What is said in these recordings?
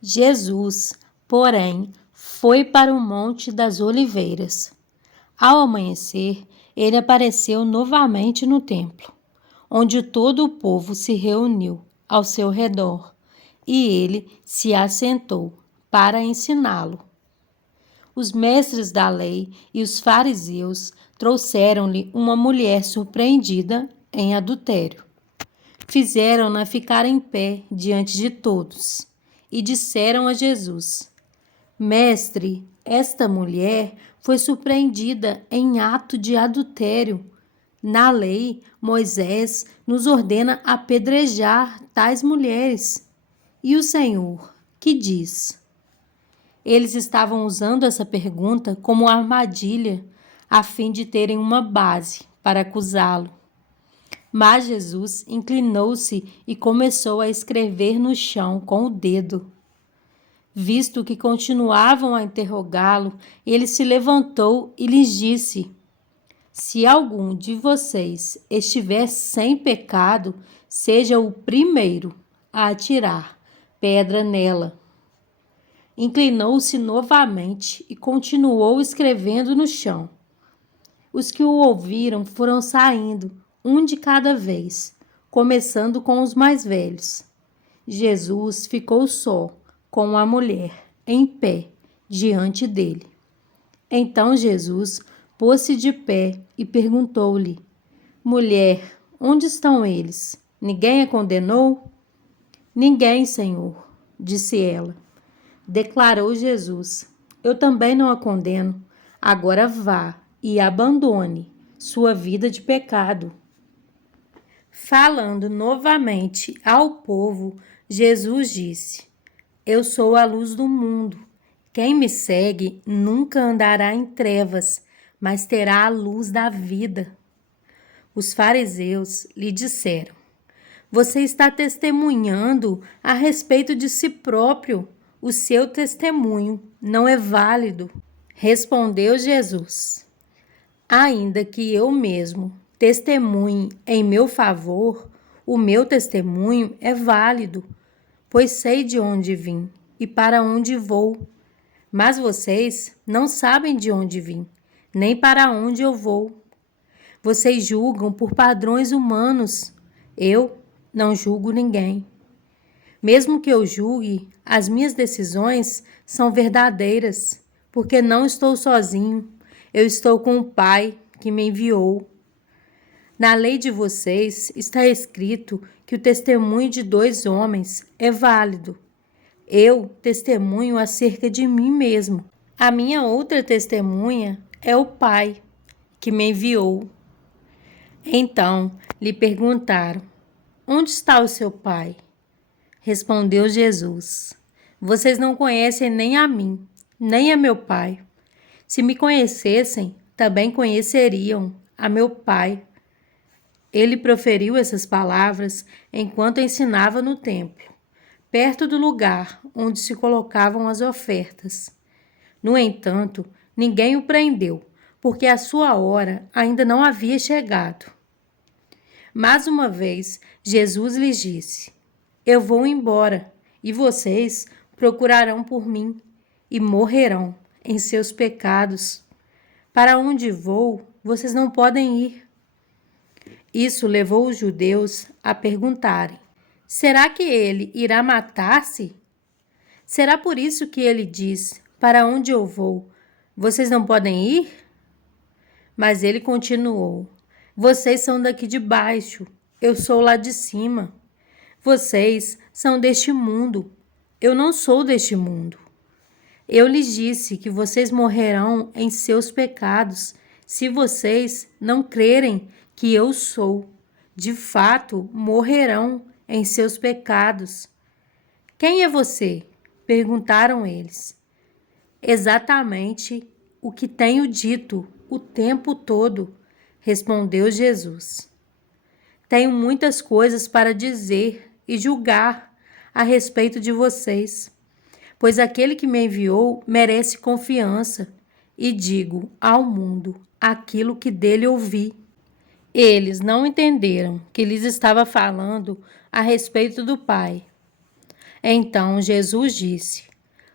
Jesus, porém, foi para o Monte das Oliveiras. Ao amanhecer, ele apareceu novamente no templo, onde todo o povo se reuniu ao seu redor, e ele se assentou para ensiná-lo. Os mestres da lei e os fariseus trouxeram-lhe uma mulher surpreendida em adultério. Fizeram-na ficar em pé diante de todos e disseram a Jesus: Mestre, esta mulher foi surpreendida em ato de adultério. Na lei, Moisés nos ordena apedrejar tais mulheres. E o Senhor, que diz? Eles estavam usando essa pergunta como armadilha, a fim de terem uma base para acusá-lo. Mas Jesus inclinou-se e começou a escrever no chão com o dedo. Visto que continuavam a interrogá-lo, ele se levantou e lhes disse: Se algum de vocês estiver sem pecado, seja o primeiro a atirar pedra nela. Inclinou-se novamente e continuou escrevendo no chão. Os que o ouviram foram saindo, um de cada vez, começando com os mais velhos. Jesus ficou só, com a mulher, em pé, diante dele. Então Jesus pôs-se de pé e perguntou-lhe: Mulher, onde estão eles? Ninguém a condenou? Ninguém, Senhor, disse ela. Declarou Jesus: Eu também não a condeno. Agora vá e abandone sua vida de pecado. Falando novamente ao povo, Jesus disse: Eu sou a luz do mundo. Quem me segue nunca andará em trevas, mas terá a luz da vida. Os fariseus lhe disseram: Você está testemunhando a respeito de si próprio. O seu testemunho não é válido. Respondeu Jesus: Ainda que eu mesmo testemunhe em meu favor, o meu testemunho é válido, pois sei de onde vim e para onde vou. Mas vocês não sabem de onde vim, nem para onde eu vou. Vocês julgam por padrões humanos. Eu não julgo ninguém. Mesmo que eu julgue, as minhas decisões são verdadeiras, porque não estou sozinho. Eu estou com o Pai que me enviou. Na lei de vocês está escrito que o testemunho de 2 homens é válido. Eu testemunho acerca de mim mesmo. A minha outra testemunha é o Pai que me enviou. Então lhe perguntaram: Onde está o seu Pai? Respondeu Jesus: Vocês não conhecem nem a mim, nem a meu Pai. Se me conhecessem, também conheceriam a meu Pai. Ele proferiu essas palavras enquanto ensinava no templo, perto do lugar onde se colocavam as ofertas. No entanto, ninguém o prendeu, porque a sua hora ainda não havia chegado. Mais uma vez, Jesus lhes disse: Eu vou embora, e vocês procurarão por mim, e morrerão em seus pecados. Para onde vou, vocês não podem ir. Isso levou os judeus a perguntarem: Será que ele irá matar-se? Será por isso que ele diz: Para onde eu vou, vocês não podem ir? Mas ele continuou: Vocês são daqui de baixo, eu sou lá de cima. Vocês são deste mundo, eu não sou deste mundo. Eu lhes disse que vocês morrerão em seus pecados, se vocês não crerem que eu sou. De fato, morrerão em seus pecados. Quem é você? Perguntaram eles. Exatamente o que tenho dito o tempo todo, respondeu Jesus. Tenho muitas coisas para dizer e julgar a respeito de vocês, pois aquele que me enviou merece confiança, e digo ao mundo aquilo que dele ouvi. Eles não entenderam que lhes estava falando a respeito do Pai. Então Jesus disse: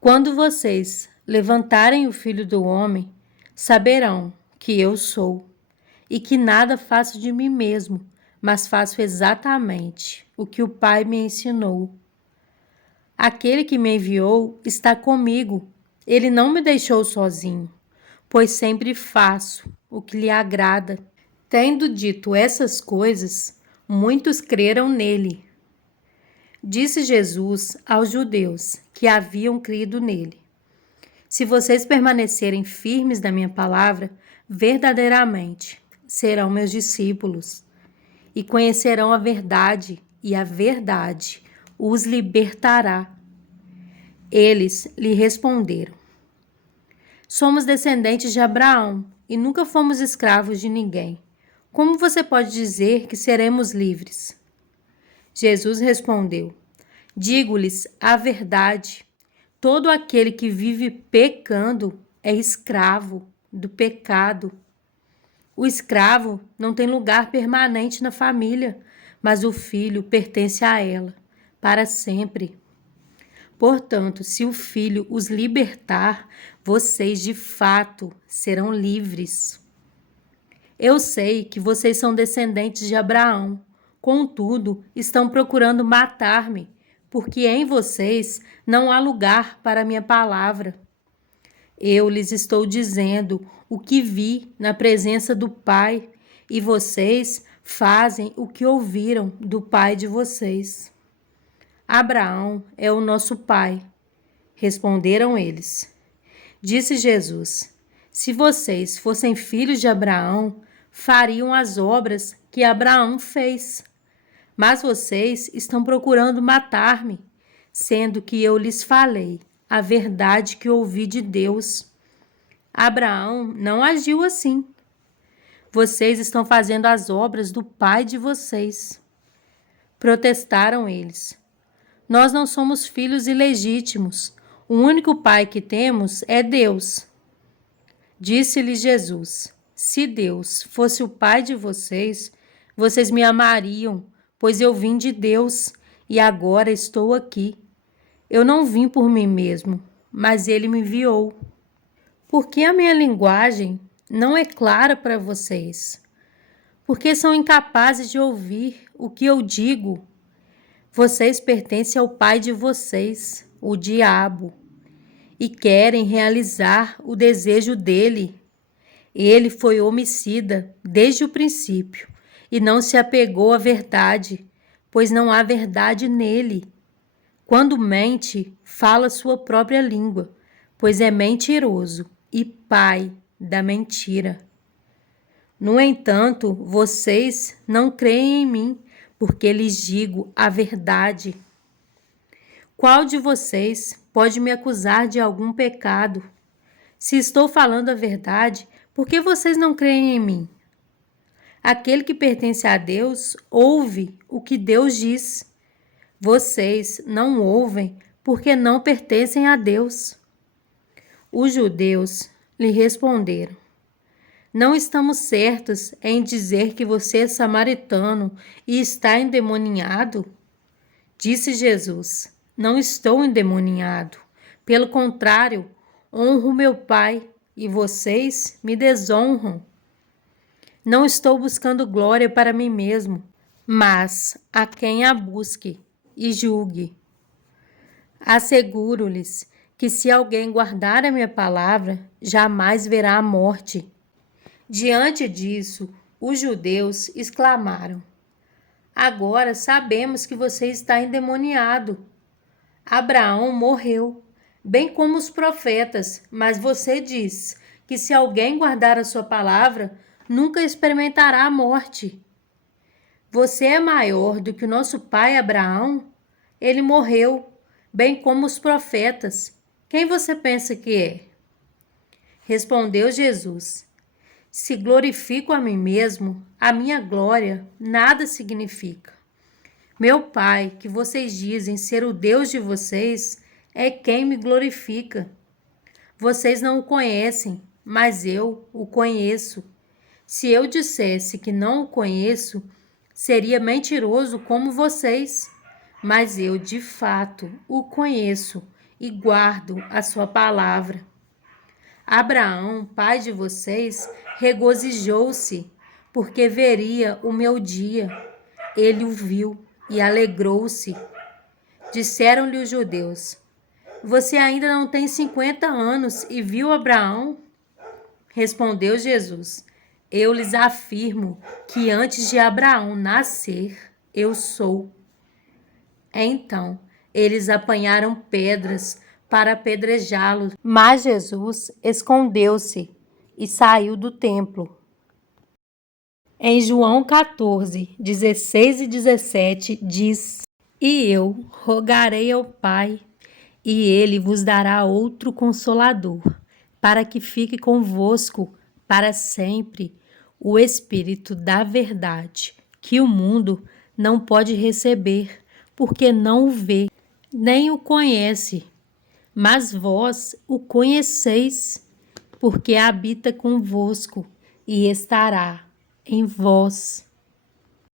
Quando vocês levantarem o Filho do Homem, saberão que eu sou, e que nada faço de mim mesmo, mas faço exatamente o que o Pai me ensinou. Aquele que me enviou está comigo. Ele não me deixou sozinho, pois sempre faço o que lhe agrada. Tendo dito essas coisas, muitos creram nele. Disse Jesus aos judeus que haviam crido nele: Se vocês permanecerem firmes na minha palavra, verdadeiramente serão meus discípulos e conhecerão a verdade, e a verdade os libertará. Eles lhe responderam: Somos descendentes de Abraão e nunca fomos escravos de ninguém. Como você pode dizer que seremos livres? Jesus respondeu: Digo-lhes a verdade. Todo aquele que vive pecando é escravo do pecado. O escravo não tem lugar permanente na família, mas o filho pertence a ela para sempre. Portanto, se o Filho os libertar, vocês de fato serão livres. Eu sei que vocês são descendentes de Abraão, contudo, estão procurando matar-me, porque em vocês não há lugar para a minha palavra. Eu lhes estou dizendo o que vi na presença do Pai, e vocês fazem o que ouviram do pai de vocês. Abraão é o nosso pai, responderam eles. Disse Jesus: Se vocês fossem filhos de Abraão, fariam as obras que Abraão fez. Mas vocês estão procurando matar-me, sendo que eu lhes falei a verdade que ouvi de Deus. Abraão não agiu assim. Vocês estão fazendo as obras do pai de vocês. Protestaram eles: Nós não somos filhos ilegítimos. O único pai que temos é Deus. Disse-lhes Jesus: Se Deus fosse o pai de vocês, vocês me amariam, pois eu vim de Deus e agora estou aqui. Eu não vim por mim mesmo, mas ele me enviou. Por que a minha linguagem não é clara para vocês? Porque são incapazes de ouvir o que eu digo. Vocês pertencem ao pai de vocês, o diabo, e querem realizar o desejo dele. Ele foi homicida desde o princípio e não se apegou à verdade, pois não há verdade nele. Quando mente, fala sua própria língua, pois é mentiroso e pai da mentira. No entanto, vocês não creem em mim, porque lhes digo a verdade. Qual de vocês pode me acusar de algum pecado? Se estou falando a verdade, por que vocês não creem em mim? Aquele que pertence a Deus ouve o que Deus diz. Vocês não ouvem porque não pertencem a Deus. Os judeus lhe responderam: Não estamos certos em dizer que você é samaritano e está endemoninhado? Disse Jesus: Não estou endemoninhado. Pelo contrário, honro meu Pai e vocês me desonram. Não estou buscando glória para mim mesmo, mas a quem a busque e julgue. Asseguro-lhes que se alguém guardar a minha palavra, jamais verá a morte. Diante disso, os judeus exclamaram: Agora sabemos que você está endemoniado. Abraão morreu, bem como os profetas, mas você diz que se alguém guardar a sua palavra, nunca experimentará a morte. Você é maior do que o nosso pai Abraão? Ele morreu, bem como os profetas. Quem você pensa que é? Respondeu Jesus: Se glorifico a mim mesmo, a minha glória nada significa. Meu Pai, que vocês dizem ser o Deus de vocês, é quem me glorifica. Vocês não o conhecem, mas eu o conheço. Se eu dissesse que não o conheço, seria mentiroso como vocês. mas eu, de fato, o conheço e guardo a sua palavra. Abraão, pai de vocês, regozijou-se, porque veria o meu dia. Ele o viu e alegrou-se. Disseram-lhe os judeus: Você ainda não tem 50 anos e viu Abraão? Respondeu Jesus: Eu lhes afirmo que antes de Abraão nascer, eu sou. Então, eles apanharam pedras para apedrejá-lo, mas Jesus escondeu-se e saiu do templo. Em João 14, 16 e 17 diz: E eu rogarei ao Pai, e ele vos dará outro consolador, para que fique convosco para sempre, o Espírito da verdade, que o mundo não pode receber, porque não o vê, nem o conhece. Mas vós o conheceis, porque habita convosco e estará em vós.